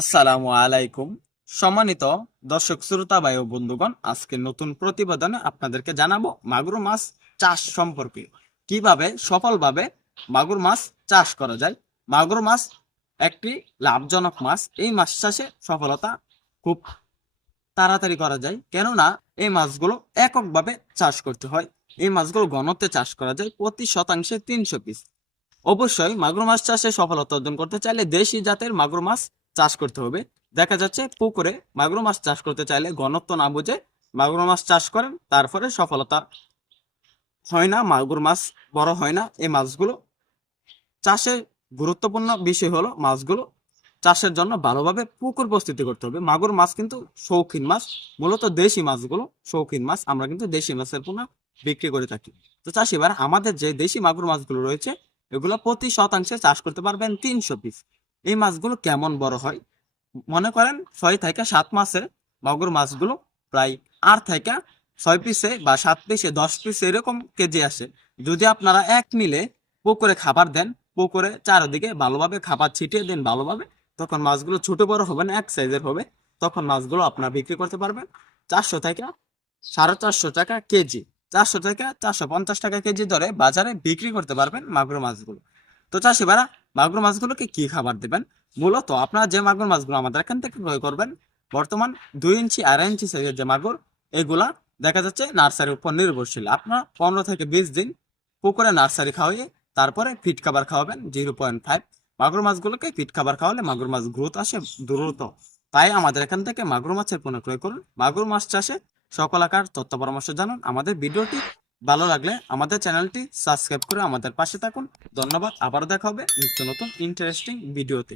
আসসালামু আলাইকুম। সম্মানিত দর্শক শ্রোতা ও বন্ধুগণ, আজকে নতুন প্রতিবেদনে আপনাদেরকে জানাব মাগুর মাছ চাষ সম্পর্কে। কীভাবে, সফলভাবে মাগুর মাছ চাষ করা যায়? মাগুর মাছ একটি লাভজনক মাছ। এই মাছ চাষে সফলতা খুব তাড়াতাড়ি করা যায়। কেননা, এই মাছগুলো এককভাবে চাষ করতে হয়। এই মাছগুলো ঘনত্বে চাষ করা যায় প্রতি শতাংশে তিনশো পিস। অবশ্যই মাগুর মাছ চাষে সফলতা অর্জন করতে চাইলে দেশি জাতের মাগুর মাছ চাষ করতে হবে। দেখা যাচ্ছে পুকুরে মাগুর মাছ চাষ করতে চাইলে ঘনত্ব না বুঝে মাগুর মাছ চাষ করেন, তারপরে সফলতা হয় না, মাগুর মাছ বড় হয় না। এই মাছগুলো চাষে গুরুত্বপূর্ণ বিষয় হলো মাছগুলো চাষের জন্য ভালোভাবে পুকুর প্রস্তুতি করতে হবে। মাগুর মাছ কিন্তু শৌখিন মাছ, মূলত দেশি মাছগুলো শৌখিন মাছ, আমরা কিন্তু দেশি মাছের পোনা বিক্রি করে থাকি। তো চাষি এবার আমাদের যে দেশি মাগুর মাছগুলো রয়েছে, এগুলো প্রতি শতাংশে চাষ করতে পারবেন তিনশো পিস। এই মাছগুলো কেমন বড় হয়? মনে করেন ছয় থেকে সাত মাসে মাগুর মাছগুলো প্রায় আট থেকে ছয় পিসে বা সাত পিসে, দশ পিসে এরকম কেজি আসে। যদি আপনারা এক মিলে পুকুরে খাবার দেন, পুকুরে চারিদিকে ভালোভাবে খাবার ছিটিয়ে দেন ভালোভাবে, তখন মাছগুলো ছোট বড় হবে না, এক সাইজের হবে, তখন মাছগুলো আপনারা বিক্রি করতে পারবেন চারশো থেকে সাড়ে চারশো টাকা কেজি, চারশো থেকে চারশো পঞ্চাশ টাকা কেজি ধরে বাজারে বিক্রি করতে পারবেন মাগুর মাছগুলো। তো চাষিবারা মাগুর মাছগুলোকে কি খাবার দেবেন? মূলত আপনারা যে মাগুর মাছগুলো আমাদের এখান থেকে ক্রয় করবেন, বর্তমান দুই ইঞ্চি, আড়াই ইঞ্চি সাইজের যে মাগুর, এগুলা দেখা যাচ্ছে নার্সারির উপর নির্ভরশীল। আপনার পনেরো থেকে বিশ দিন পুকুরে নার্সারি খাওয়াইয়ে তারপরে ফিট খাবার খাওয়াবেন জিরো পয়েন্ট ফাইভ মাগুর মাছগুলোকে ফিট খাবার খাওয়ালে মাগুর মাছ গ্রোথ আসে দ্রুত। তাই আমাদের এখান থেকে মাগুর মাছের পণ্য ক্রয় করুন। মাগুর মাছ চাষে সকল আকার তথ্য পরামর্শ জানুন। আমাদের ভিডিওটি ভালো লাগলে আমাদের চ্যানেলটি সাবস্ক্রাইব করে আমাদের পাশে থাকুন। ধন্যবাদ আবার দেখা হবে নিত্য নতুন ইন্টারেস্টিং ভিডিওতে